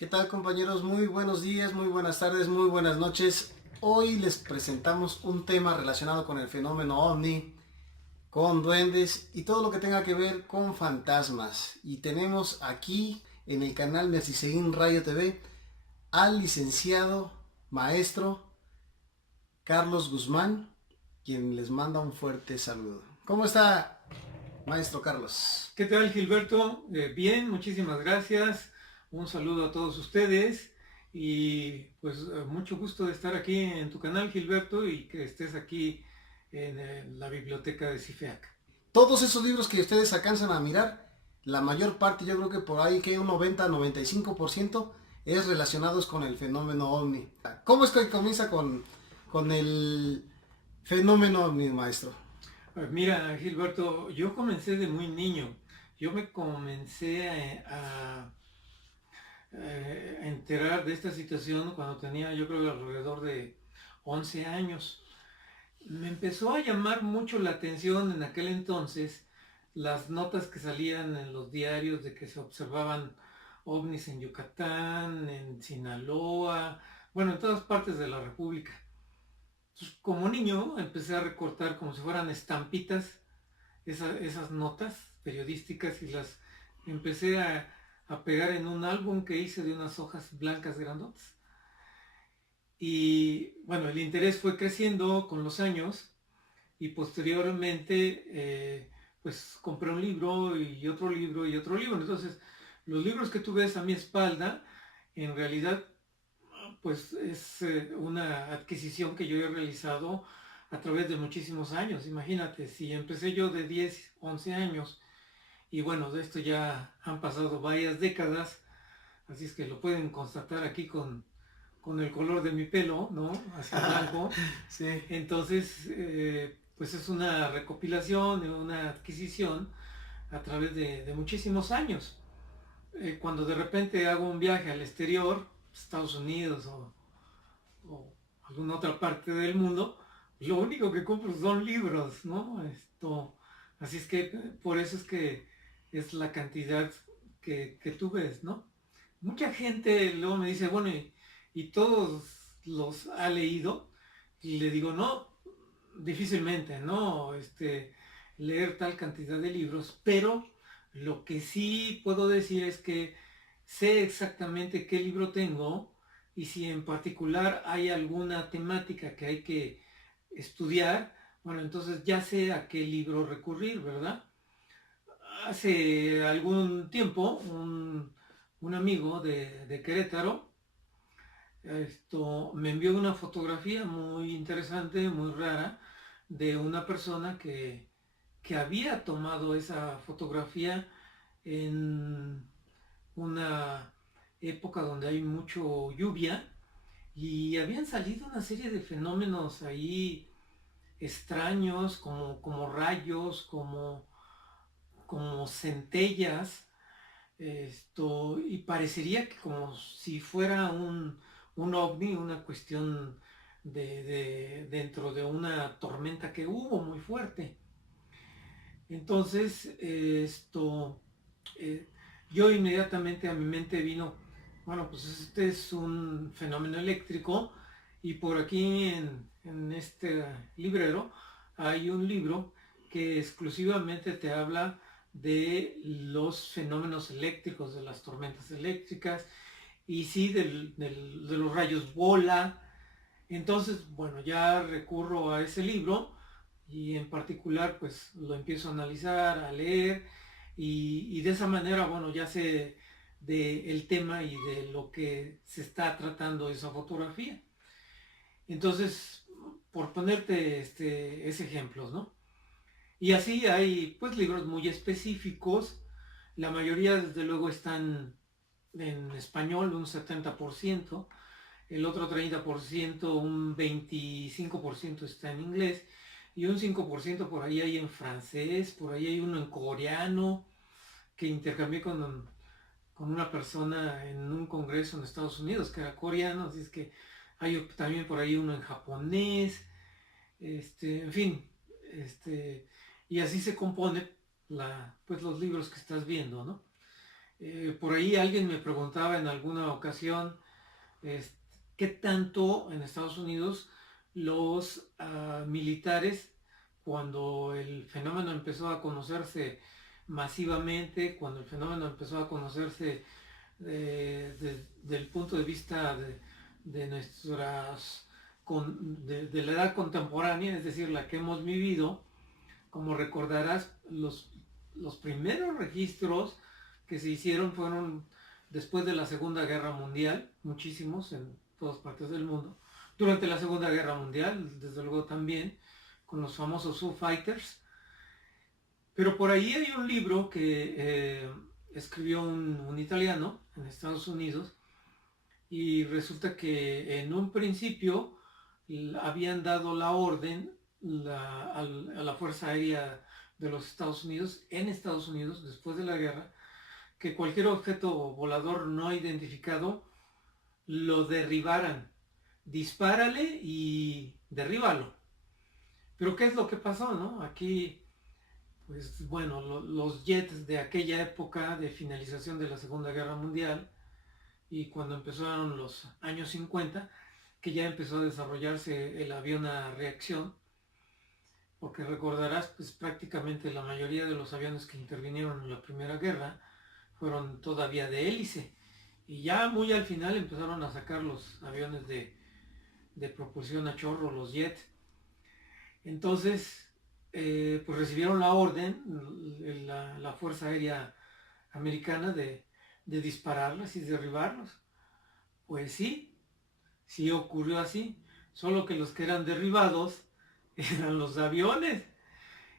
¿Qué tal, compañeros? Muy buenos días, muy buenas tardes, muy buenas noches. Hoy les presentamos un tema relacionado con el fenómeno ovni, con duendes y todo lo que tenga que ver con fantasmas. Y tenemos aquí en el canal Merciseguín Radio TV al licenciado maestro Carlos Guzmán, quien les manda un fuerte saludo. ¿Cómo está, maestro Carlos? ¿Qué tal, Gilberto? Bien, muchísimas gracias. Un saludo a todos ustedes y pues mucho gusto de estar aquí en tu canal, Gilberto, y que estés aquí en la biblioteca de CIFEAC. Todos esos libros que ustedes alcanzan a mirar, la mayor parte, yo creo que por ahí que un 90-95% es relacionados con el fenómeno ovni. ¿Cómo es que comienza con el fenómeno ovni, maestro? Mira, Gilberto, yo comencé de muy niño. Yo me comencé a enterar de esta situación cuando tenía, yo creo, alrededor de 11 años. Me empezó a llamar mucho la atención en aquel entonces las notas que salían en los diarios de que se observaban ovnis en Yucatán, en Sinaloa, bueno, en todas partes de la República. Entonces, como niño empecé a recortar como si fueran estampitas esas notas periodísticas y las empecé a pegar en un álbum que hice de unas hojas blancas grandotas. Y bueno, el interés fue creciendo con los años y posteriormente pues compré un libro y otro libro y otro libro. Entonces, los libros que tú ves a mi espalda, en realidad pues es una adquisición que yo he realizado a través de muchísimos años. Imagínate, si empecé yo de 10 11 años y bueno, de esto ya han pasado varias décadas, así es que lo pueden constatar aquí con el color de mi pelo, ¿no? Hacia blanco. Sí. Entonces, pues es una recopilación, una adquisición a través de muchísimos años. Cuando de repente hago un viaje al exterior, Estados Unidos o alguna otra parte del mundo, lo único que compro son libros, ¿no? Así es que por eso es que es la cantidad que tú ves, ¿no? Mucha gente luego me dice, bueno, y todos los ha leído, y le digo, no, difícilmente, ¿no? Leer tal cantidad de libros, pero lo que sí puedo decir es que sé exactamente qué libro tengo y si en particular hay alguna temática que hay que estudiar, bueno, entonces ya sé a qué libro recurrir, ¿verdad? Hace algún tiempo, un amigo de Querétaro, me envió una fotografía muy interesante, muy rara, de una persona que había tomado esa fotografía en una época donde hay mucho lluvia y habían salido una serie de fenómenos ahí extraños, como rayos, como centellas, y parecería que como si fuera un ovni, una cuestión dentro de una tormenta que hubo muy fuerte. Entonces, eh, yo inmediatamente a mi mente vino, bueno, pues este es un fenómeno eléctrico y por aquí en este librero hay un libro que exclusivamente te habla de los fenómenos eléctricos, de las tormentas eléctricas y sí de los rayos bola. Entonces, bueno, ya recurro a ese libro y en particular pues lo empiezo a analizar, a leer y de esa manera, bueno, ya sé del tema y de lo que se está tratando esa fotografía. Entonces, por ponerte ese ejemplo, ¿no? Y así hay pues libros muy específicos, la mayoría desde luego están en español, un 70%, el otro 30%, un 25% está en inglés y un 5% por ahí hay en francés, por ahí hay uno en coreano que intercambié con una persona en un congreso en Estados Unidos que era coreano, así es que hay también por ahí uno en japonés, en fin, este, y así se compone pues los libros que estás viendo, ¿no? Por ahí alguien me preguntaba en alguna ocasión qué tanto en Estados Unidos los militares, cuando el fenómeno empezó a conocerse masivamente, cuando el fenómeno empezó a conocerse del punto de vista de nuestras de la edad contemporánea, es decir, la que hemos vivido. Como recordarás, los primeros registros que se hicieron fueron después de la Segunda Guerra Mundial, muchísimos en todas partes del mundo. Durante la Segunda Guerra Mundial, desde luego también, con los famosos Foo Fighters. Pero por ahí hay un libro que escribió un italiano en Estados Unidos, y resulta que en un principio habían dado la orden a la Fuerza Aérea de los Estados Unidos, en Estados Unidos, después de la guerra, que cualquier objeto volador no identificado lo derribaran. Dispárale y derríbalo. Pero ¿qué es lo que pasó, no? Aquí, pues bueno, los jets de aquella época de finalización de la Segunda Guerra Mundial, y cuando empezaron los años 50, que ya empezó a desarrollarse el avión a reacción, porque recordarás, pues prácticamente la mayoría de los aviones que intervinieron en la Primera Guerra fueron todavía de hélice, y ya muy al final empezaron a sacar los aviones de propulsión a chorro, los jets. Entonces, pues recibieron la orden, la Fuerza Aérea Americana, de dispararlas y derribarlos. Pues sí ocurrió así, solo que los que eran derribados eran los aviones.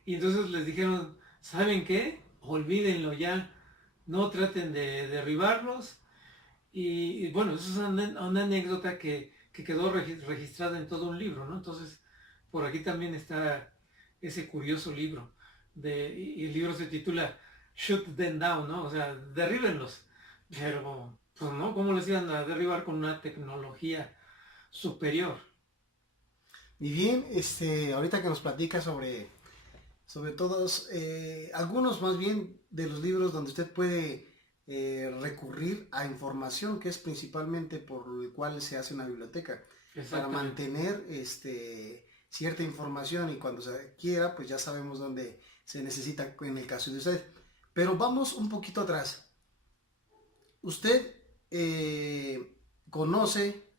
Y entonces les dijeron, ¿saben qué? Olvídenlo ya, no traten de derribarlos. Y bueno, eso es una anécdota que quedó registrada en todo un libro, ¿no? Entonces, por aquí también está ese curioso libro, y el libro se titula Shoot Them Down, ¿no? O sea, derríbenlos. Pero, pues no, ¿cómo les iban a derribar con una tecnología superior? Y bien, ahorita que nos platica sobre todos, algunos más bien de los libros donde usted puede recurrir a información, que es principalmente por el cual se hace una biblioteca, para mantener cierta información, y cuando se quiera, pues ya sabemos dónde se necesita en el caso de usted. Pero vamos un poquito atrás. ¿Usted conoce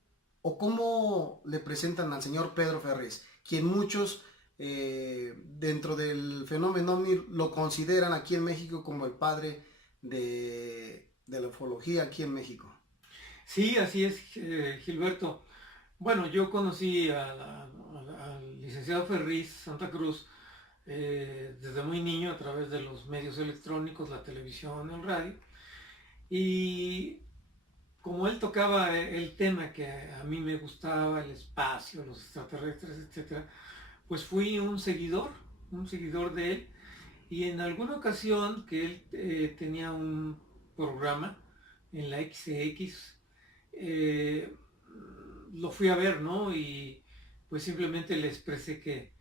o cómo le presentan al señor Pedro Ferriz, quien muchos dentro del fenómeno OVNI lo consideran aquí en México como el padre de la ufología aquí en México? Sí, así es, Gilberto. Bueno, yo conocí al licenciado Ferriz Santa Cruz desde muy niño, a través de los medios electrónicos, la televisión, el radio. Y como él tocaba el tema que a mí me gustaba, el espacio, los extraterrestres, etc., pues fui un seguidor de él. Y en alguna ocasión que él tenía un programa en la XX, lo fui a ver, ¿no? Y pues simplemente le expresé que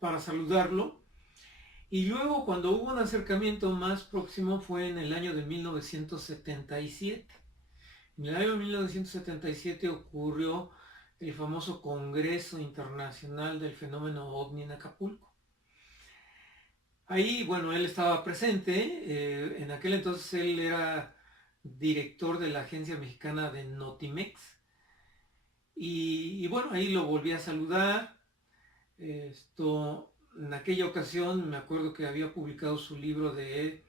para saludarlo. Y luego, cuando hubo un acercamiento más próximo, fue en el año de 1977. En el año 1977 ocurrió el famoso Congreso Internacional del Fenómeno OVNI en Acapulco. Ahí, bueno, él estaba presente. En aquel entonces él era director de la agencia mexicana de Notimex. Y bueno, ahí lo volví a saludar. En aquella ocasión me acuerdo que había publicado su libro de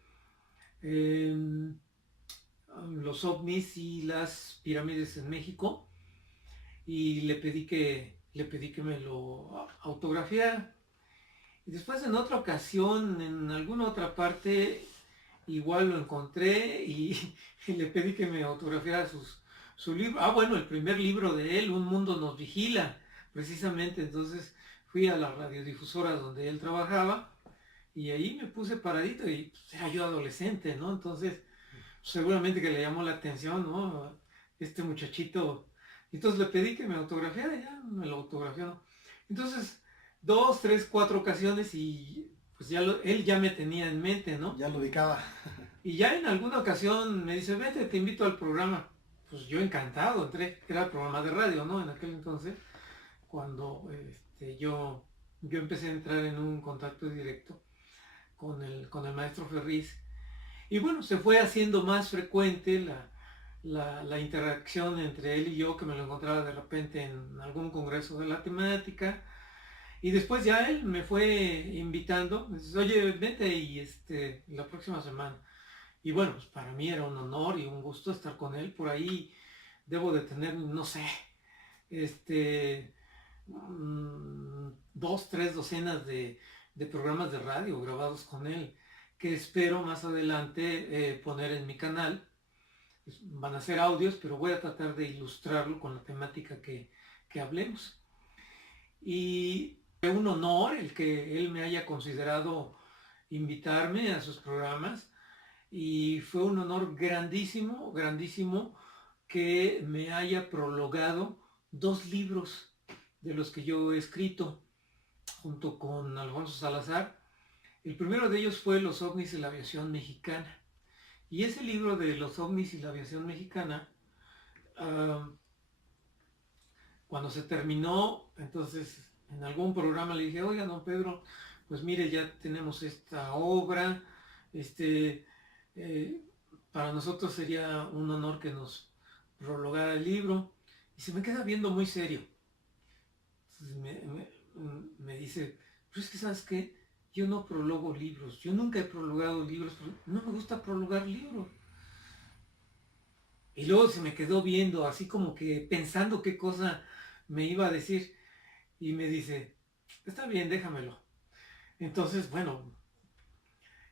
los ovnis y las pirámides en México, y le pedí que me lo autografiara. Y después, en otra ocasión, en alguna otra parte, igual lo encontré y le pedí que me autografiara su libro. Bueno, el primer libro de él, Un Mundo Nos Vigila, precisamente. Entonces fui a la radiodifusora donde él trabajaba, y ahí me puse paradito, y pues, era yo adolescente, ¿no? Entonces, seguramente que le llamó la atención, ¿no? Este muchachito. Entonces le pedí que me autografiara, ya me lo autografió, ¿no? Entonces, 2, 3, 4 ocasiones, y pues él ya me tenía en mente, ¿no? Ya lo ubicaba. Y ya en alguna ocasión me dice, vete, te invito al programa. Pues yo encantado, entré, era el programa de radio, ¿no? En aquel entonces, cuando yo empecé a entrar en un contacto directo con el maestro Ferriz. Y bueno, se fue haciendo más frecuente la interacción entre él y yo, que me lo encontraba de repente en algún congreso de la temática. Y después ya él me fue invitando, me dice, oye, vente y la próxima semana. Y bueno, pues para mí era un honor y un gusto estar con él. Por ahí debo de tener, no sé, este, 2, 3 docenas de programas de radio grabados con él, que espero más adelante poner en mi canal. Pues, van a ser audios, pero voy a tratar de ilustrarlo con la temática que hablemos. Y fue un honor el que él me haya considerado invitarme a sus programas y fue un honor grandísimo, grandísimo que me haya prologado 2 libros de los que yo he escrito junto con Alfonso Salazar. El primero de ellos fue Los ovnis y la aviación mexicana. Y ese libro de Los ovnis y la aviación mexicana, cuando se terminó, entonces en algún programa le dije, oiga, don Pedro, pues mire, ya tenemos esta obra, para nosotros sería un honor que nos prologara el libro. Y se me queda viendo muy serio. Entonces me dice, pero es que ¿sabes qué? Yo no prologo libros, yo nunca he prologado libros, no me gusta prologar libros. Y luego se me quedó viendo, así como que pensando qué cosa me iba a decir. Y me dice, está bien, déjamelo. Entonces, bueno,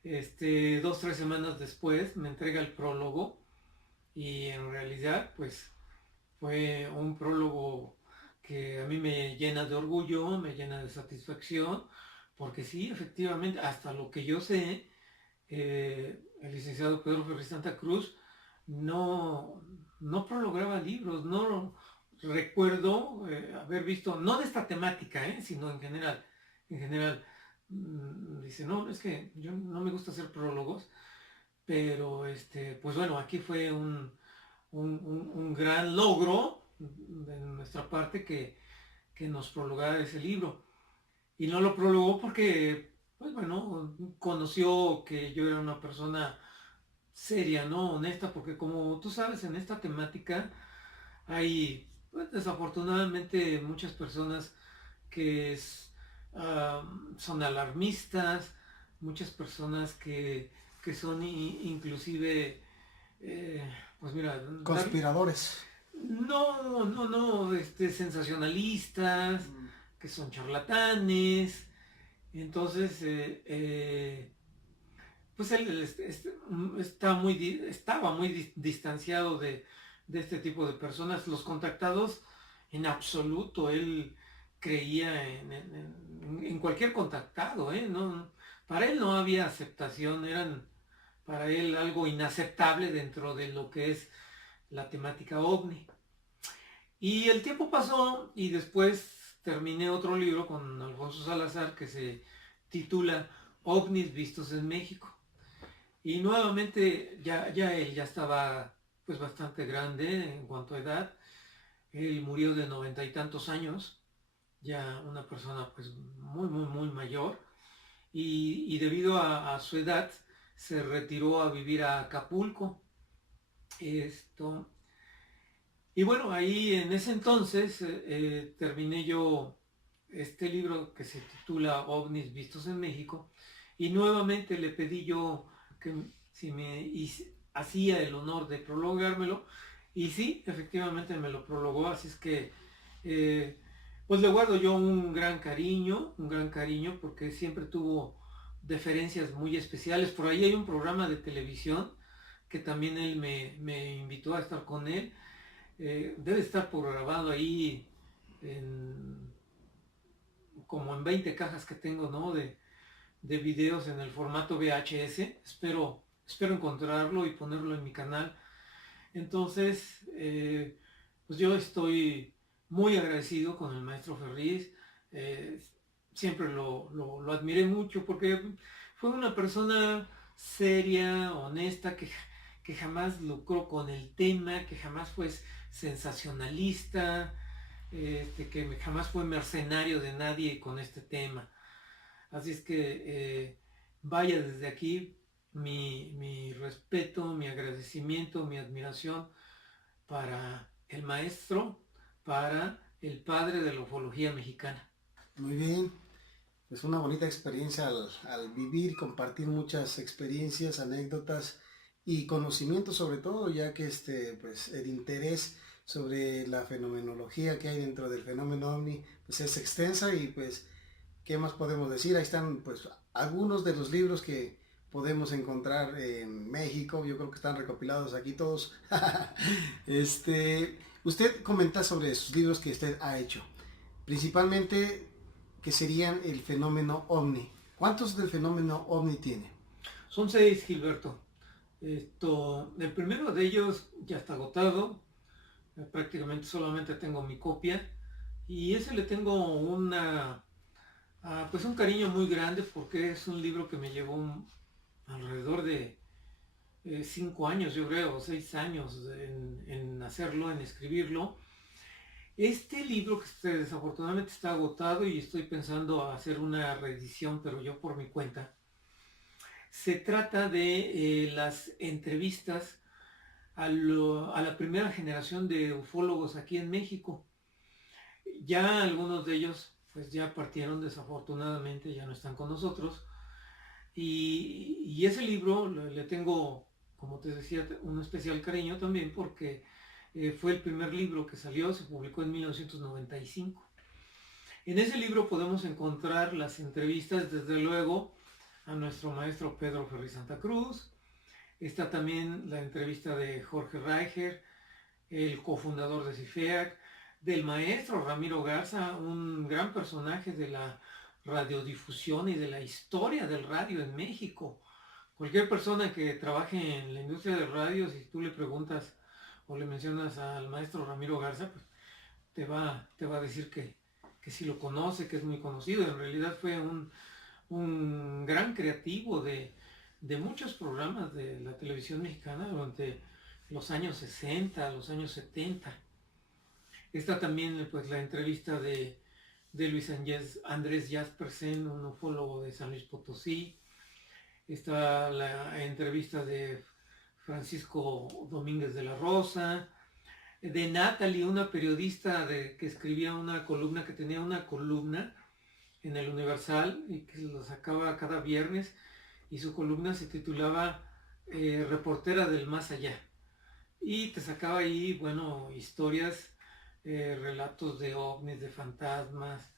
2, 3 semanas después me entrega el prólogo y en realidad, pues, fue un prólogo que a mí me llena de orgullo, me llena de satisfacción, porque sí, efectivamente, hasta lo que yo sé, el licenciado Pedro Ferriz Santa Cruz no prologaba libros, no recuerdo haber visto, no de esta temática, sino en general, dice, no, es que yo no me gusta hacer prólogos, pero pues bueno, aquí fue un gran logro de nuestra parte que nos prologara ese libro. Y no lo prologó porque, pues bueno, conoció que yo era una persona seria, ¿no? Honesta, porque como tú sabes, en esta temática hay, pues, desafortunadamente muchas personas que son alarmistas, muchas personas que son inclusive, pues mira, Conspiradores. no, sensacionalistas, que son charlatanes. Entonces, pues él estaba muy distanciado de este tipo de personas. Los contactados, en absoluto, él creía en cualquier contactado, No, para él no había aceptación, eran para él algo inaceptable dentro de lo que es la temática ovni. Y el tiempo pasó y después terminé otro libro con Alfonso Salazar que se titula OVNIs vistos en México. Y nuevamente ya él ya estaba pues bastante grande en cuanto a edad. Él murió de 90 y tantos años, ya una persona pues muy mayor. Y debido a su edad se retiró a vivir a Acapulco. Y bueno, ahí en ese entonces terminé yo este libro que se titula OVNIs vistos en México y nuevamente le pedí yo que si me hacía el honor de prologármelo y sí, efectivamente me lo prologó, así es que pues le guardo yo un gran cariño porque siempre tuvo deferencias muy especiales. Por ahí hay un programa de televisión que también él me invitó a estar con él. Debe estar por grabado ahí como en 20 cajas que tengo, ¿no? De videos en el formato VHS. Espero encontrarlo y ponerlo en mi canal. Entonces, pues yo estoy muy agradecido con el maestro Ferriz. Siempre lo admiré mucho porque fue una persona seria, honesta, que jamás lucró con el tema, que jamás fue sensacionalista, que jamás fue mercenario de nadie con este tema. Así es que vaya desde aquí mi respeto, mi agradecimiento, mi admiración para el maestro, para el padre de la ufología mexicana. Muy bien, es una bonita experiencia al vivir, compartir muchas experiencias, anécdotas y conocimientos sobre todo, ya que pues el interés sobre la fenomenología que hay dentro del fenómeno OVNI pues es extensa y pues ¿qué más podemos decir? Ahí están pues algunos de los libros que podemos encontrar en México, yo creo que están recopilados aquí todos. Usted comenta sobre sus libros que usted ha hecho, principalmente que serían el fenómeno OVNI. ¿Cuántos del fenómeno OVNI tiene? Son 6, Gilberto. El primero de ellos ya está agotado, prácticamente solamente tengo mi copia y ese le tengo pues un cariño muy grande porque es un libro que me llevó alrededor de 5 años, yo creo, 6 años en hacerlo, en escribirlo. Este libro que desafortunadamente está agotado y estoy pensando hacer una reedición, pero yo por mi cuenta. Se trata de las entrevistas a la primera generación de ufólogos aquí en México. Ya algunos de ellos pues ya partieron desafortunadamente, ya no están con nosotros. Y ese libro le tengo, como te decía, un especial cariño también porque fue el primer libro que salió, se publicó en 1995. En ese libro podemos encontrar las entrevistas, desde luego, a nuestro maestro Pedro Ferri Santa Cruz. Está también la entrevista de Jorge Reicher, el cofundador de CIFEAC, del maestro Ramiro Garza, un gran personaje de la radiodifusión y de la historia del radio en México. Cualquier persona que trabaje en la industria del radio, si tú le preguntas o le mencionas al maestro Ramiro Garza, pues te va a decir que sí lo conoce, que es muy conocido. En realidad fue un gran creativo de muchos programas de la televisión mexicana durante los años 60, los años 70. Está también pues la entrevista de Luis Andrés Jaspersen, un ufólogo de San Luis Potosí. Está la entrevista de Francisco Domínguez de la Rosa, de Natalie, una periodista que escribía una columna, que tenía una columna en el Universal y que lo sacaba cada viernes, y su columna se titulaba Reportera del Más Allá, y te sacaba ahí, bueno, historias, relatos de ovnis, de fantasmas,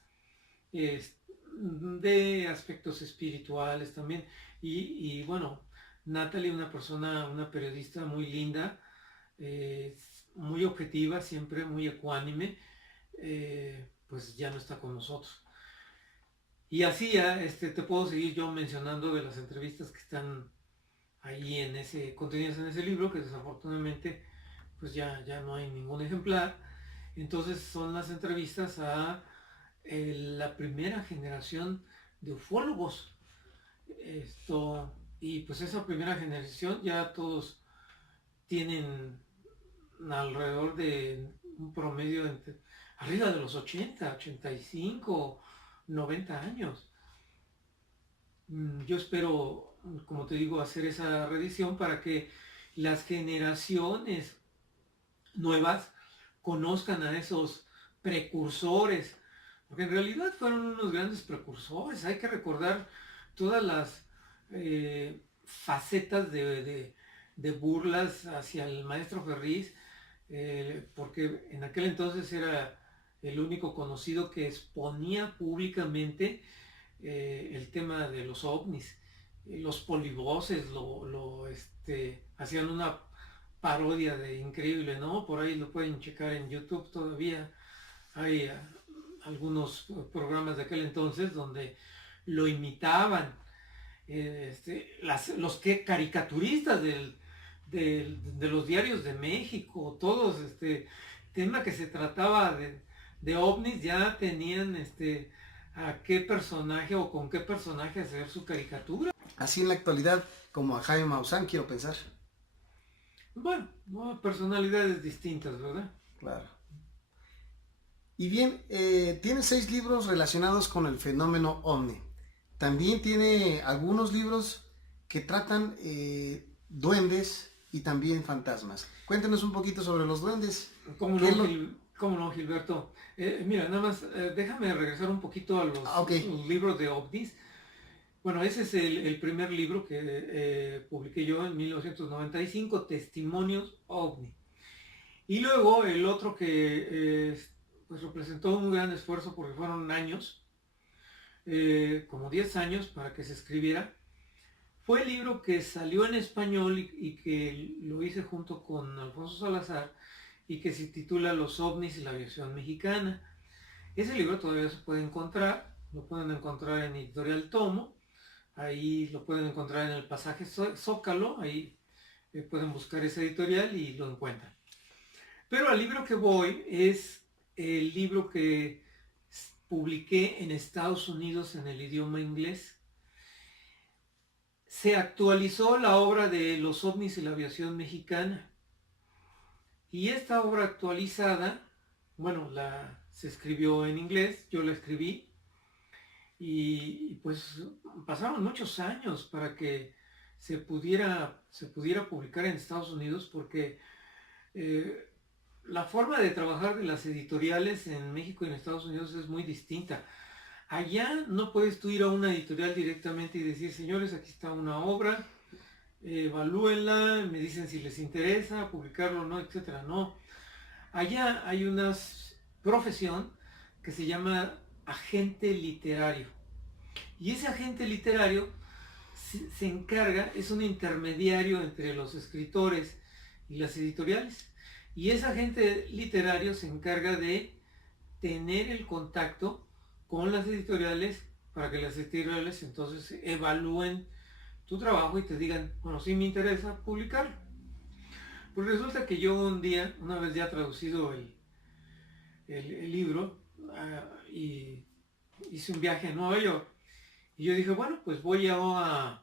de aspectos espirituales también, y bueno, Natalie, una periodista muy linda, muy objetiva, siempre muy ecuánime, pues ya no está con nosotros. Y así te puedo seguir yo mencionando de las entrevistas que están ahí contenidas en ese libro, que desafortunadamente pues ya no hay ningún ejemplar. Entonces son las entrevistas a la primera generación de ufólogos. Y pues esa primera generación ya todos tienen alrededor de un promedio arriba de los 80, 85, 90 años. Yo espero, como te digo, hacer esa reedición para que las generaciones nuevas conozcan a esos precursores, porque en realidad fueron unos grandes precursores. Hay que recordar todas las facetas de burlas hacia el maestro Ferriz, porque en aquel entonces era el único conocido que exponía públicamente el tema de los ovnis. Los polivoces hacían una parodia de increíble, ¿no? Por ahí lo pueden checar en YouTube todavía. Hay algunos programas de aquel entonces donde lo imitaban. Los caricaturistas de los diarios de México, todos, tema que se trataba de ovnis, ya tenían a qué personaje o con qué personaje hacer su caricatura. así en la actualidad como a Jaime Maussan, quiero pensar. Bueno, no, personalidades distintas, ¿verdad? Claro. Y bien, tiene 6 libros relacionados con el fenómeno ovni. También tiene algunos libros que tratan duendes y también fantasmas. Cuéntenos un poquito sobre los duendes. ¿Cómo ¿Qué no, es lo...? cómo no, Gilberto? Mira, nada más, déjame regresar un poquito a Ah, ok. los libros de ovnis. Bueno, ese es el primer libro que publiqué yo en 1995, Testimonios OVNI. Y luego el otro que pues representó un gran esfuerzo porque fueron años, como 10 años para que se escribiera, fue el libro que salió en español y que lo hice junto con Alfonso Salazar y que se titula Los ovnis y la aviación mexicana. Ese libro todavía se puede encontrar, lo pueden encontrar en Editorial Tomo, ahí lo pueden encontrar en el pasaje Zócalo, ahí pueden buscar ese editorial y lo encuentran. Pero al libro que voy es el libro que publiqué en Estados Unidos en el idioma inglés. Se actualizó la obra de Los ovnis y la aviación mexicana. Y esta obra actualizada, bueno, se escribió en inglés, yo la escribí, y pues pasaron muchos años para que se pudiera publicar en Estados Unidos porque eh, la forma de trabajar de las editoriales en México y en Estados Unidos es muy distinta. Allá no puedes tú ir a una editorial directamente y decir, señores, aquí está una obra, evalúenla, me dicen si les interesa publicarlo o no, etcétera. No. Allá hay una profesión que se llama agente literario. Y ese agente literario se encarga, es un intermediario entre los escritores y las editoriales. Y ese agente literario se encarga de tener el contacto con las editoriales para que las editoriales entonces evalúen tu trabajo y te digan, bueno, sí me interesa publicarlo. Pues resulta que yo un día, una vez ya traducido el libro, y hice un viaje a Nueva York, y yo dije, bueno, pues voy a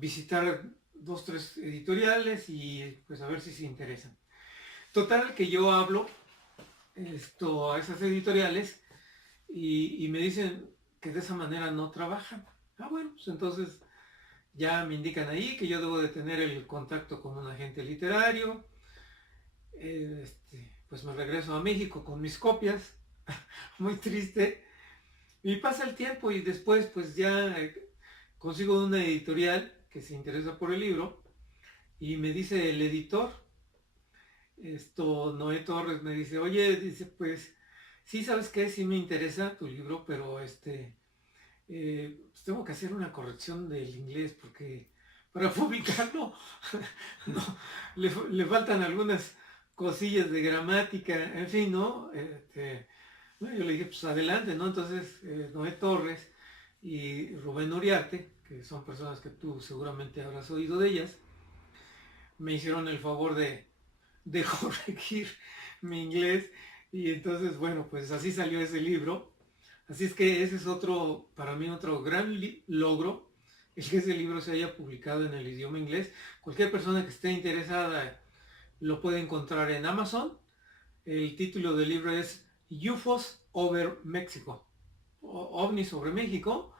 visitar 2, 3 editoriales y pues a ver si se interesan. Total, que yo hablo a esas editoriales y me dicen que de esa manera no trabajan. Ah, bueno, pues entonces ya me indican ahí que yo debo de tener el contacto con un agente literario. Pues me regreso a México con mis copias, muy triste. Y pasa el tiempo y después pues ya consigo una editorial que se interesa por el libro y me dice el editor, Noé Torres, me dice, oye, dice, pues sí, ¿sabes qué? Sí me interesa tu libro, pero pues tengo que hacer una corrección del inglés porque para publicarlo no, le faltan algunas cosillas de gramática, en fin, ¿no? Bueno, yo le dije, pues adelante, ¿no? Entonces, Noé Torres y Rubén Uriarte, que son personas que tú seguramente habrás oído de ellas, me hicieron el favor de corregir mi inglés y entonces, bueno, pues así salió ese libro. Así es que ese es otro, para mí, otro gran logro, el que ese libro se haya publicado en el idioma inglés. Cualquier persona que esté interesada lo puede encontrar en Amazon. El título del libro es UFOs over México, OVNI sobre México,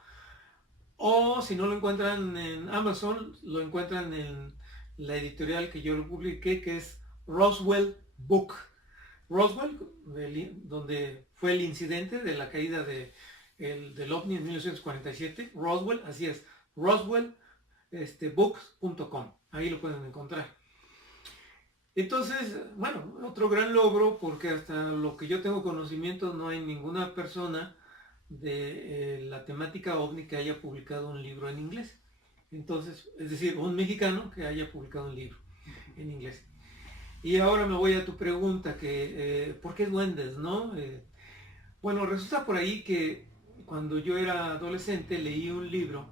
o si no lo encuentran en Amazon, lo encuentran en la editorial que yo lo publiqué, que es Roswell Book. Roswell, donde fue el incidente de la caída del OVNI en 1947, Roswell, así es, Roswell, books.com, ahí lo pueden encontrar. Entonces, bueno, otro gran logro, porque hasta lo que yo tengo conocimiento no hay ninguna persona de la temática OVNI que haya publicado un libro en inglés. Entonces, es decir, un mexicano que haya publicado un libro en inglés. Y ahora me voy a tu pregunta, que ¿por qué duendes, no? Bueno, resulta por ahí que cuando yo era adolescente leí un libro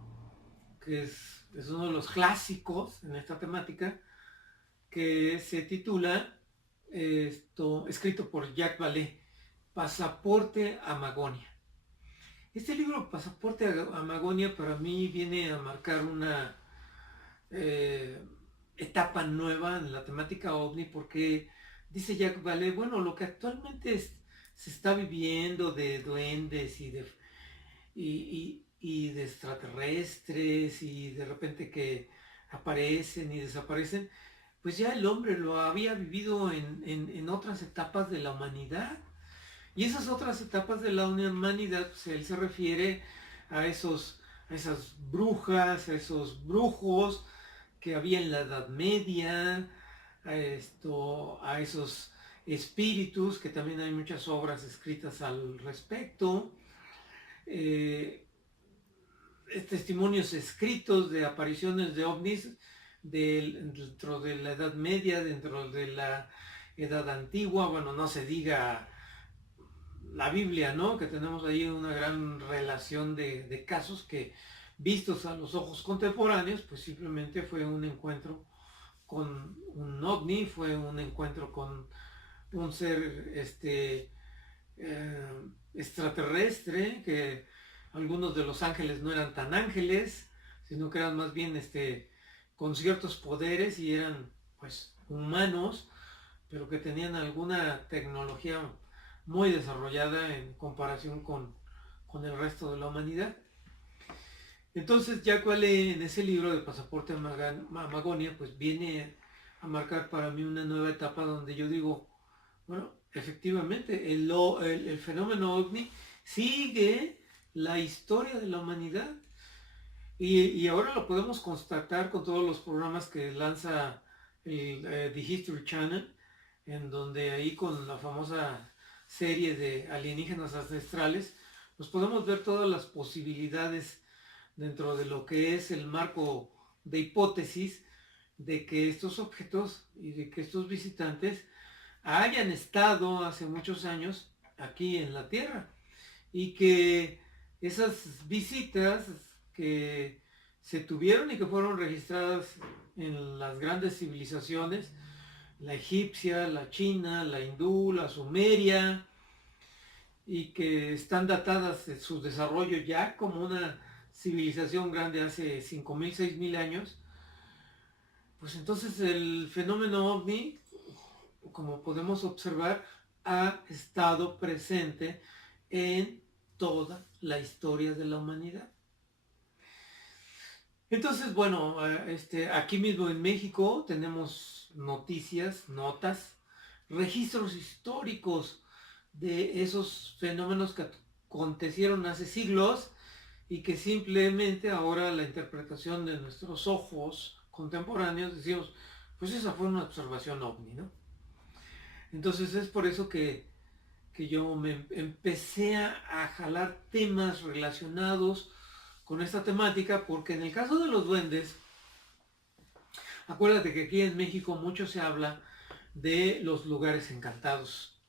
que es uno de los clásicos en esta temática, que se titula, escrito por Jacques Vallée, Pasaporte a Magonia. Este libro, Pasaporte a Magonia, para mí viene a marcar una eh, etapa nueva en la temática ovni, porque dice Jack Vale, bueno, lo que actualmente se está viviendo de duendes y de extraterrestres y de repente que aparecen y desaparecen, pues ya el hombre lo había vivido en otras etapas de la humanidad. Y esas otras etapas de la humanidad, pues él se refiere a esas brujas, a esos brujos que había en la Edad Media, a esos espíritus, que también hay muchas obras escritas al respecto, eh, testimonios escritos de apariciones de ovnis dentro de la Edad Media, dentro de la Edad Antigua, bueno, no se diga la Biblia, ¿no? Que tenemos ahí una gran relación de casos que, vistos a los ojos contemporáneos, pues simplemente fue un encuentro con un ovni, fue un encuentro con un ser extraterrestre, que algunos de los ángeles no eran tan ángeles, sino que eran más bien con ciertos poderes y eran pues humanos, pero que tenían alguna tecnología muy desarrollada en comparación con el resto de la humanidad. Entonces Jack Vale en ese libro de Pasaporte a Magonia pues viene a marcar para mí una nueva etapa donde yo digo, bueno, efectivamente el fenómeno ovni sigue la historia de la humanidad y ahora lo podemos constatar con todos los programas que lanza The History Channel, en donde ahí con la famosa serie de alienígenas ancestrales, pues podemos ver todas las posibilidades dentro de lo que es el marco de hipótesis de que estos objetos y de que estos visitantes hayan estado hace muchos años aquí en la Tierra y que esas visitas que se tuvieron y que fueron registradas en las grandes civilizaciones, la egipcia, la china, la hindú, la sumeria, y que están datadas de su desarrollo ya como una civilización grande hace 5.000, 6.000 años, pues entonces el fenómeno ovni, como podemos observar, ha estado presente en toda la historia de la humanidad. Entonces, bueno, aquí mismo en México tenemos noticias, notas, registros históricos de esos fenómenos que acontecieron hace siglos y que simplemente ahora la interpretación de nuestros ojos contemporáneos decimos, pues esa fue una observación ovni, ¿no? Entonces es por eso que yo me empecé a jalar temas relacionados con esta temática, porque en el caso de los duendes, acuérdate que aquí en México mucho se habla de los lugares encantados.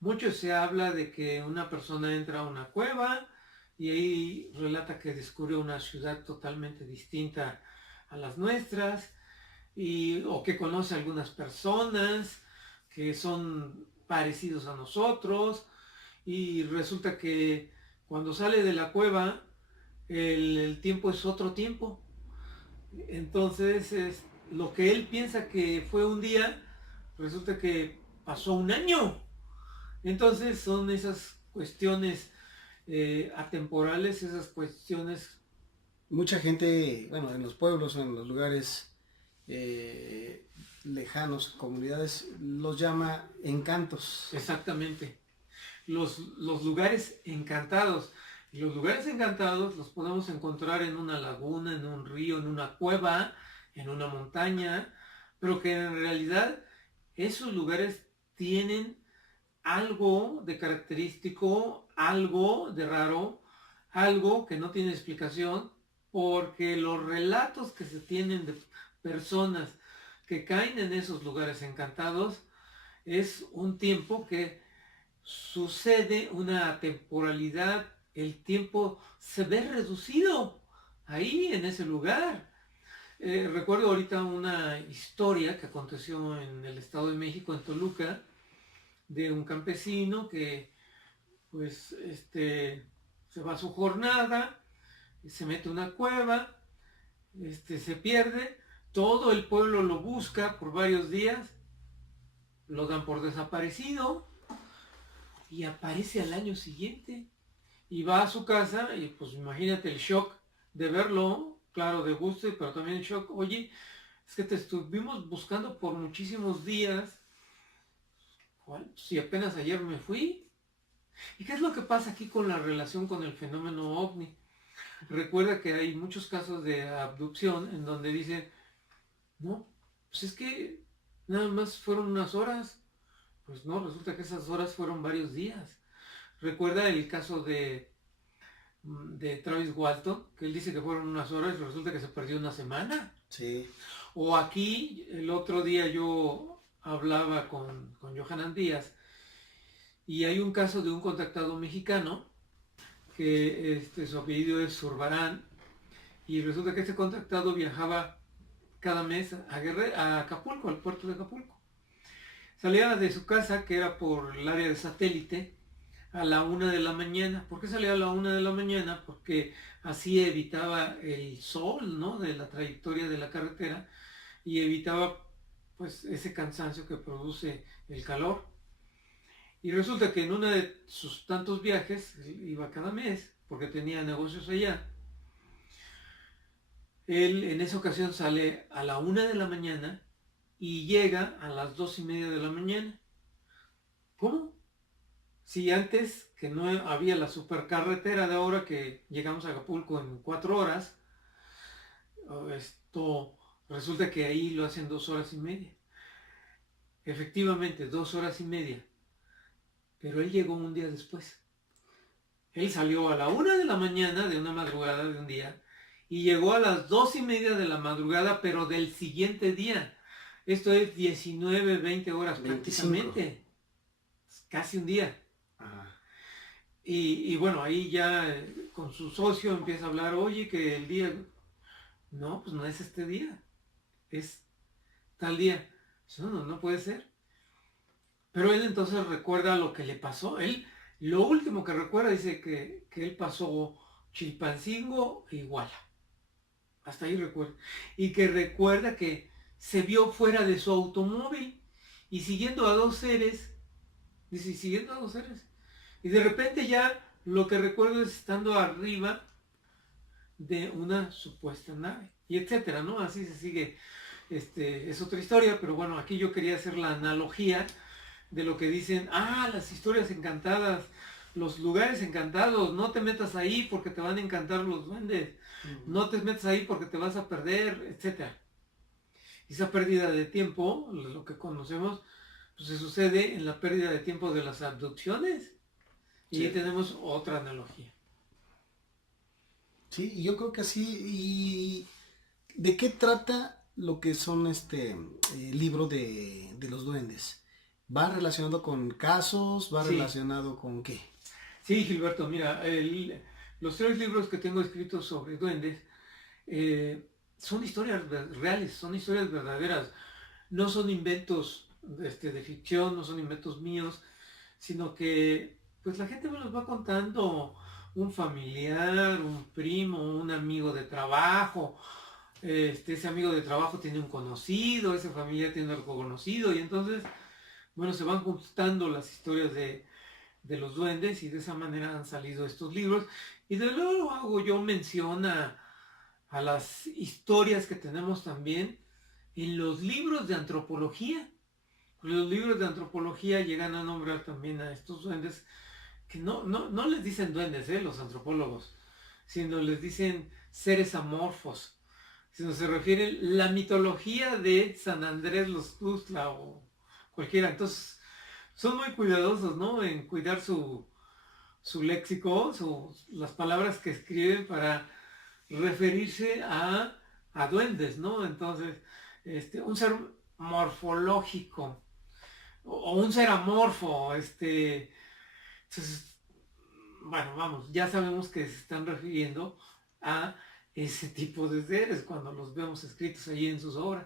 Mucho se habla de que una persona entra a una cueva y ahí relata que descubrió una ciudad totalmente distinta a las nuestras, o que conoce a algunas personas que son parecidos a nosotros, y resulta que cuando sale de la cueva el tiempo es otro tiempo. Entonces es lo que él piensa que fue un día, resulta que pasó un año. Entonces son esas cuestiones atemporales, esas cuestiones. Mucha gente, bueno, en los pueblos, en los lugares lejanos, comunidades, los llama encantos. Exactamente. Los lugares encantados. Y los lugares encantados los podemos encontrar en una laguna, en un río, en una cueva, en una montaña, pero que en realidad esos lugares tienen algo de característico, algo de raro, algo que no tiene explicación, porque los relatos que se tienen de personas que caen en esos lugares encantados es un tiempo que sucede una temporalidad, el tiempo se ve reducido ahí en ese lugar. Recuerdo ahorita una historia que aconteció en el Estado de México, en Toluca, de un campesino que pues se va a su jornada, se mete a una cueva, se pierde, todo el pueblo lo busca por varios días, lo dan por desaparecido y aparece al año siguiente y va a su casa y pues imagínate el shock de verlo, claro, de gusto, pero también el shock, oye, es que te estuvimos buscando por muchísimos días, si apenas ayer me fui. ¿Y qué es lo que pasa aquí con la relación con el fenómeno ovni? Recuerda que hay muchos casos de abducción en donde dicen, no, pues es que nada más fueron unas horas. Pues no, resulta que esas horas fueron varios días. Recuerda el caso de Travis Walton, que él dice que fueron unas horas y resulta que se perdió una semana. Sí. O aquí, el otro día yo hablaba con Johanan Díaz y hay un caso de un contactado mexicano que su apellido es Zurbarán y resulta que este contactado viajaba cada mes a Acapulco, al puerto de Acapulco. Salía de su casa, que era por el área de Satélite, a la 1 de la mañana. ¿Por qué salía a la 1 de la mañana? Porque así evitaba el sol, ¿no?, de la trayectoria de la carretera y evitaba pues ese cansancio que produce el calor. Y resulta que en uno de sus tantos viajes, iba cada mes, porque tenía negocios allá, él en esa ocasión sale a la 1 de la mañana y llega a las 2:30 de la mañana. ¿Cómo? Si antes, que no había la supercarretera de ahora que llegamos a Acapulco en 4 horas, resulta que ahí lo hacen 2 horas y media. Efectivamente, 2 horas y media. Pero él llegó un día después. Él salió a la 1 de la mañana de una madrugada de un día y llegó a las 2:30 de la madrugada, pero del siguiente día. Esto es 19, 20 horas 25. prácticamente. Casi un día. Ajá. Y bueno, ahí ya con su socio empieza a hablar, oye, que el día... No, pues no es este día. Es tal día. No puede ser. Pero él entonces recuerda lo que le pasó. Él, lo último que recuerda, dice que él pasó Chilpancingo e Iguala. Hasta ahí recuerda. Y que recuerda que se vio fuera de su automóvil y siguiendo a dos seres. Dice, siguiendo a dos seres. Y de repente ya lo que recuerdo es estando arriba de una supuesta nave. Y etcétera, ¿no? Así se sigue. Es otra historia, pero bueno, aquí yo quería hacer la analogía de lo que dicen, las historias encantadas, los lugares encantados, no te metas ahí porque te van a encantar los duendes, no te metas ahí porque te vas a perder, etcétera. Esa pérdida de tiempo, lo que conocemos, pues se sucede en la pérdida de tiempo de las abducciones. Y Sí. ahí tenemos otra analogía. Sí, y yo creo que así. ¿Y de qué trata lo que son libro de los duendes? ¿Va relacionado con casos? ¿Va Sí. relacionado con qué? Sí, Gilberto, mira, los 3 libros que tengo escritos sobre duendes son historias reales, son historias verdaderas, no son inventos de ficción, no son inventos míos, sino que pues la gente me los va contando, un familiar, un primo, un amigo de trabajo, ese amigo de trabajo tiene un conocido, ese familiar tiene otro conocido, y entonces, bueno, se van juntando las historias de los duendes y de esa manera han salido estos libros. Y de luego hago yo mención a las historias que tenemos también en los libros de antropología. Los libros de antropología llegan a nombrar también a estos duendes, que no les dicen duendes, los antropólogos, sino les dicen seres amorfos, sino se refieren la mitología de San Andrés los Tuzla o cualquiera. Entonces, son muy cuidadosos, ¿no?, en cuidar su léxico, las palabras que escriben para referirse a duendes, ¿no? Entonces, un ser morfológico o un ser amorfo, entonces, bueno, vamos, ya sabemos que se están refiriendo a ese tipo de seres cuando los vemos escritos allí en sus obras.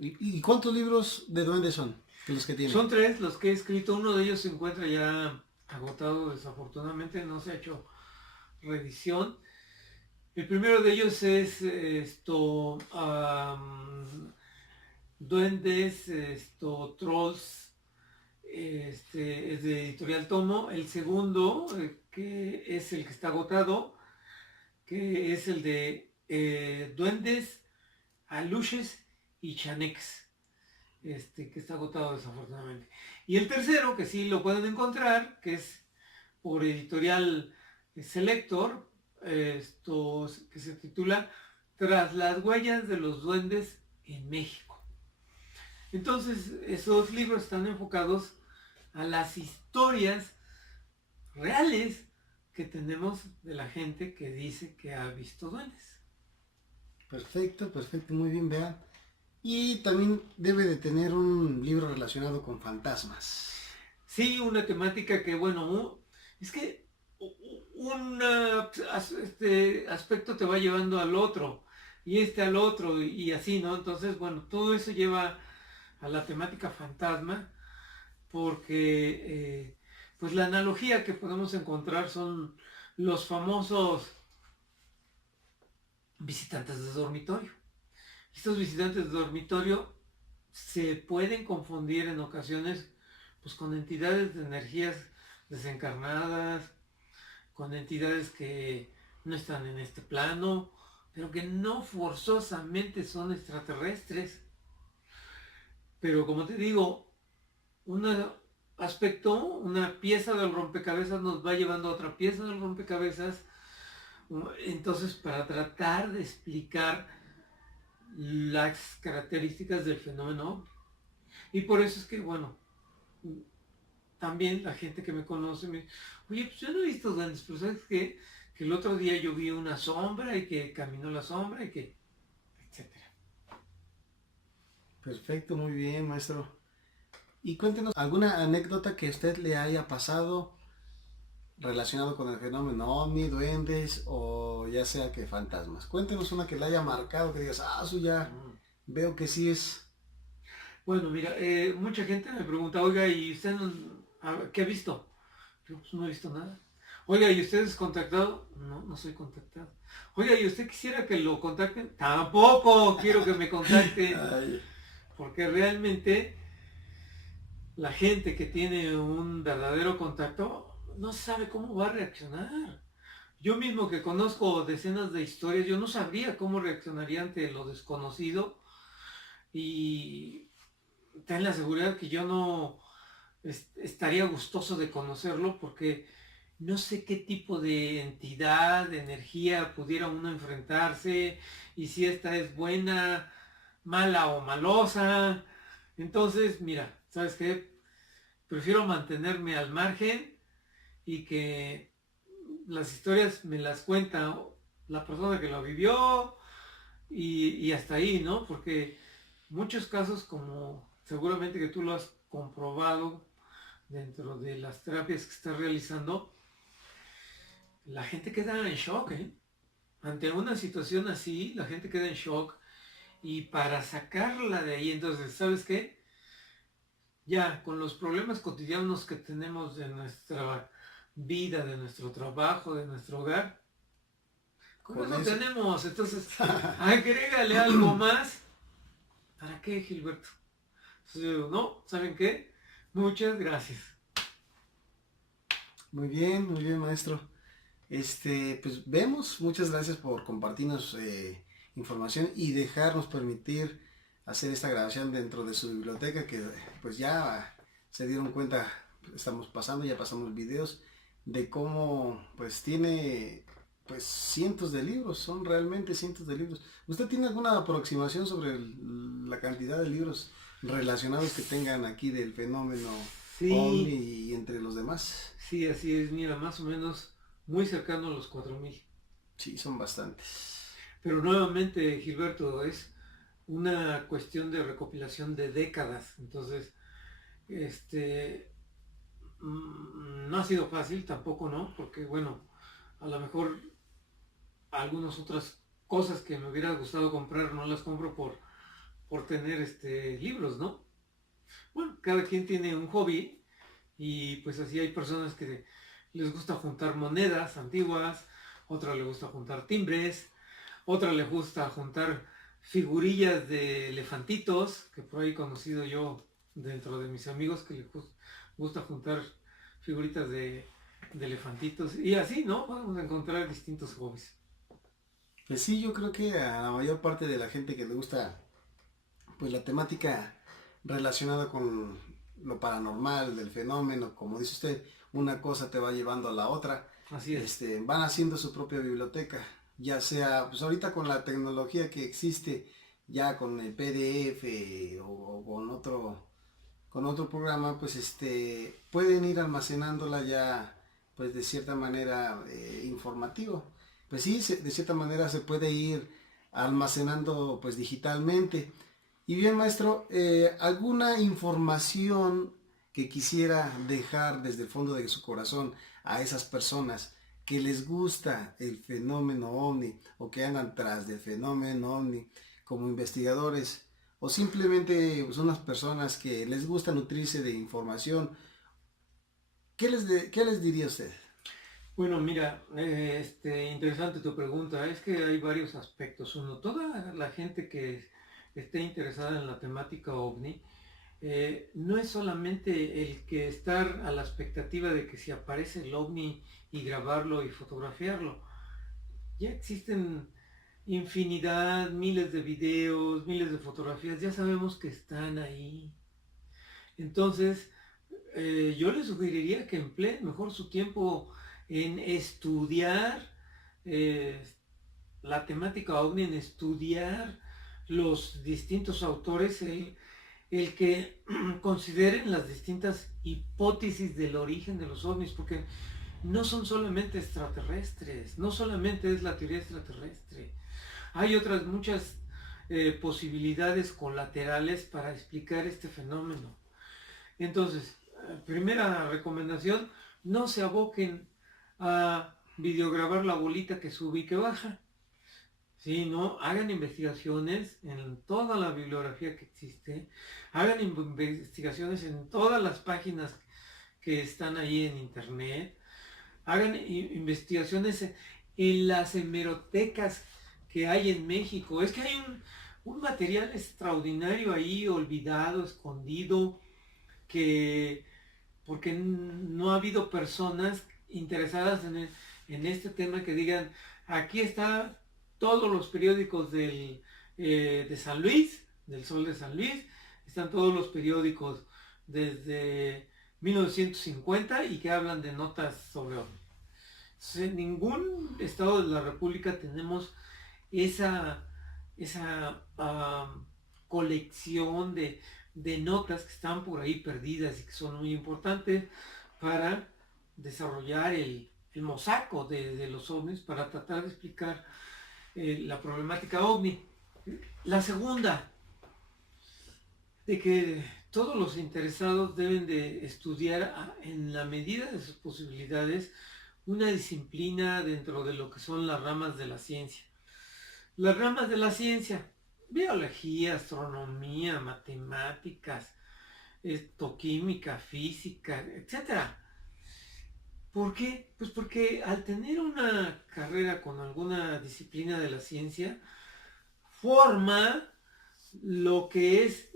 ¿Y cuántos libros de duendes son los que tienen? Son 3 los que he escrito, uno de ellos se encuentra ya agotado desafortunadamente, no se ha hecho reedición. El primero de ellos es Duendes, Trolls, es de Editorial Tomo. El segundo, que es el que está agotado, que es el de Duendes, Aluches y Chaneques, que está agotado desafortunadamente. Y el tercero, que sí lo pueden encontrar, que es por Editorial Selector, que se titula Tras las huellas de los duendes en México. Entonces, esos libros están enfocados a las historias reales que tenemos de la gente que dice que ha visto duendes. Perfecto, perfecto, muy bien, vean. Y también debe de tener un libro relacionado con fantasmas. Sí, una temática que, bueno, es que un aspecto te va llevando al otro, y al otro, y así, ¿no? Entonces, bueno, todo eso lleva a la temática fantasma, porque pues la analogía que podemos encontrar son los famosos visitantes de dormitorio. Estos visitantes de dormitorio se pueden confundir en ocasiones pues con entidades de energías desencarnadas, con entidades que no están en este plano, pero que no forzosamente son extraterrestres. Pero como te digo, un aspecto, una pieza del rompecabezas nos va llevando a otra pieza del rompecabezas. Entonces, para tratar de explicar las características del fenómeno, y por eso es que, bueno, también la gente que me conoce me dice, oye, pues yo no he visto duendes, pero ¿sabes qué? Que el otro día yo vi una sombra y que caminó la sombra y que, etcétera. Perfecto, muy bien, maestro. Y cuéntenos alguna anécdota que a usted le haya pasado relacionado con el fenómeno ovni, duendes o ya sea que fantasmas. Cuéntenos una que le haya marcado, que digas, eso ya veo que sí es. Bueno, mira, mucha gente me pregunta, oiga, ¿y usted qué ha visto? Yo pues no he visto nada. Oiga, ¿y usted es contactado? No, no soy contactado. Oiga, ¿y usted quisiera que lo contacten? Tampoco quiero que me contacten. Porque realmente la gente que tiene un verdadero contacto no sabe cómo va a reaccionar. Yo mismo que conozco decenas de historias, yo no sabría cómo reaccionaría ante lo desconocido, y ten la seguridad que yo no estaría gustoso de conocerlo, porque no sé qué tipo de entidad, de energía pudiera uno enfrentarse, y si esta es buena, mala o malosa. Entonces, mira, ¿sabes qué? Prefiero mantenerme al margen y que las historias me las cuenta la persona que lo vivió, y hasta ahí, ¿no? Porque muchos casos, como seguramente que tú lo has comprobado dentro de las terapias que estás realizando, la gente queda en shock, ¿eh? Ante una situación así, la gente queda en shock, y para sacarla de ahí, entonces, ¿sabes qué? Ya, con los problemas cotidianos que tenemos de nuestra vida, de nuestro trabajo, de nuestro hogar, con eso tenemos. Entonces, agrégale algo más. ¿Para qué, Gilberto? Entonces yo digo, no, ¿saben qué? Muchas gracias. Muy bien, maestro. Pues vemos, muchas gracias por compartirnos información y dejarnos permitir hacer esta grabación dentro de su biblioteca, que pues ya se dieron cuenta, ya pasamos videos de cómo pues tiene pues cientos de libros, son realmente cientos de libros. ¿Usted tiene alguna aproximación sobre la cantidad de libros relacionados que tengan aquí del fenómeno ovni y entre los demás? Sí, así es, mira, más o menos muy cercano a los 4000. Sí, son bastantes. Pero nuevamente, Gilberto, es una cuestión de recopilación de décadas. Entonces, no ha sido fácil, tampoco, ¿no? Porque, bueno, a lo mejor algunas otras cosas que me hubiera gustado comprar no las compro por tener libros, ¿no? Bueno, cada quien tiene un hobby, Y pues así hay personas que les gusta juntar monedas antiguas, otra le gusta juntar timbres, otra le gusta juntar figurillas de elefantitos, que por ahí he conocido yo dentro de mis amigos que les gusta juntar figuritas de elefantitos. Y así, ¿no? Vamos a encontrar distintos hobbies. Pues sí, yo creo que a la mayor parte de la gente que le gusta pues la temática relacionada con lo paranormal, del fenómeno, como dice usted, una cosa te va llevando a la otra, Así es. van haciendo su propia biblioteca, ya sea, pues ahorita con la tecnología que existe, ya con el PDF o con otro programa, pues pueden ir almacenándola ya, pues de cierta manera informativo. Pues sí, de cierta manera se puede ir almacenando pues digitalmente. Y bien, maestro, ¿alguna información que quisiera dejar desde el fondo de su corazón a esas personas que les gusta el fenómeno ovni o que andan tras del fenómeno ovni como investigadores o simplemente son unas personas que les gusta nutrirse de información? ¿Qué les diría usted? Bueno, mira, interesante tu pregunta. Es que hay varios aspectos. Uno, toda la gente que esté interesada en la temática ovni, no es solamente el que estar a la expectativa de que si aparece el ovni y grabarlo y fotografiarlo. Ya existen infinidad, miles de videos, miles de fotografías, ya sabemos que están ahí. Entonces, yo les sugeriría que empleen mejor su tiempo en estudiar eh, la temática ovni, en estudiar los distintos autores, el que consideren las distintas hipótesis del origen de los ovnis, porque no son solamente extraterrestres, no solamente es la teoría extraterrestre, hay otras muchas posibilidades colaterales para explicar este fenómeno. Entonces, primera recomendación, no se aboquen a videograbar la bolita que sube y que baja, sino hagan investigaciones en toda la bibliografía que existe, hagan investigaciones en todas las páginas que están ahí en internet, hagan investigaciones en las hemerotecas que hay en México. Es que hay un material extraordinario ahí, olvidado, escondido, que porque no ha habido personas interesadas en este tema que digan, aquí está todos los periódicos de San Luis, del Sol de San Luis, están todos los periódicos desde 1950 y que hablan de notas sobre ovnis. En ningún estado de la República tenemos esa, esa colección de notas que están por ahí perdidas y que son muy importantes para desarrollar el mosaico de los ovnis, para tratar de explicar la problemática ovni. La segunda, de que todos los interesados deben de estudiar en la medida de sus posibilidades una disciplina dentro de lo que son las ramas de la ciencia. Las ramas de la ciencia, biología, astronomía, matemáticas, química, física, etcétera. ¿Por qué? Pues porque al tener una carrera con alguna disciplina de la ciencia, forma lo que es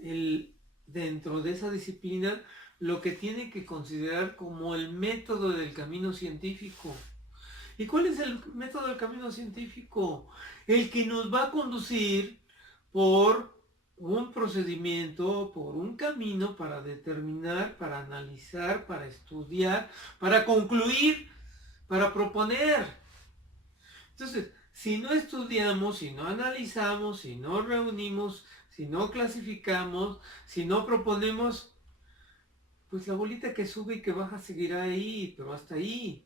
dentro de esa disciplina, lo que tiene que considerar como el método del camino científico. ¿Y cuál es el método del camino científico? El que nos va a conducir por un procedimiento, por un camino para determinar, para analizar, para estudiar, para concluir, para proponer. Entonces, si no estudiamos, si no analizamos, si no reunimos, si no clasificamos, si no proponemos, pues la bolita que sube y que baja seguirá ahí, pero hasta ahí.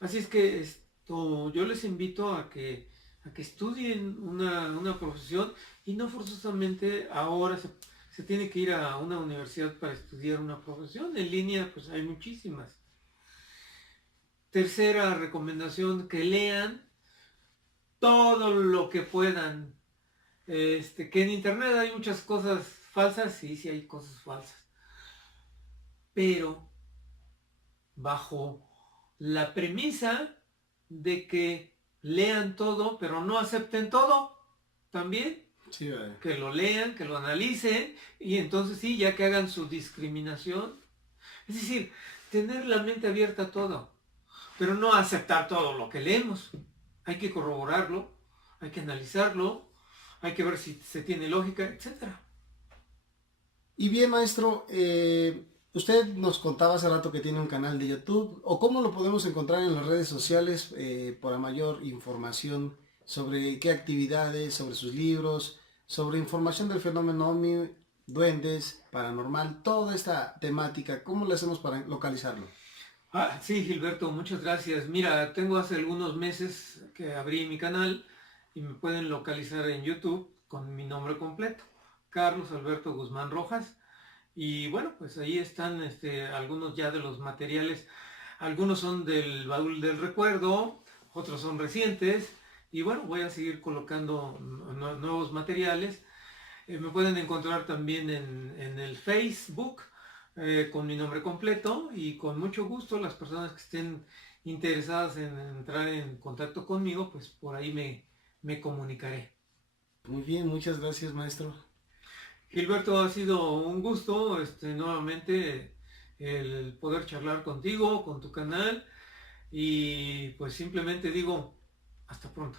Así es que yo les invito a que estudien una profesión y no forzosamente ahora se tiene que ir a una universidad para estudiar una profesión. En línea pues hay muchísimas. Tercera recomendación, que lean todo lo que puedan. Que en internet hay muchas cosas falsas, sí hay cosas falsas. pero bajo la premisa de que lean todo, pero no acepten todo también. Sí, vale. Que lo lean, que lo analicen y entonces sí, ya que hagan su discriminación. Es decir, tener la mente abierta a todo, pero no aceptar todo lo que leemos. Hay que corroborarlo, hay que analizarlo, hay que ver si se tiene lógica, etcétera. Y bien, maestro, usted nos contaba hace rato que tiene un canal de YouTube, o cómo lo podemos encontrar en las redes sociales para mayor información sobre qué actividades, sobre sus libros, sobre información del fenómeno OVNI, duendes, paranormal, toda esta temática. ¿Cómo le hacemos para localizarlo? Sí, Gilberto, muchas gracias. Mira, tengo hace algunos meses que abrí mi canal y me pueden localizar en YouTube con mi nombre completo, Carlos Alberto Guzmán Rojas. Y bueno, pues ahí están algunos ya de los materiales. Algunos son del baúl del recuerdo, otros son recientes. Y bueno, voy a seguir colocando nuevos materiales. Me pueden encontrar también en el Facebook con mi nombre completo y con mucho gusto las personas que estén interesadas en entrar en contacto conmigo, pues por ahí me comunicaré. Muy bien, muchas gracias, maestro. Gilberto, ha sido un gusto nuevamente el poder charlar contigo, con tu canal y pues simplemente digo hasta pronto.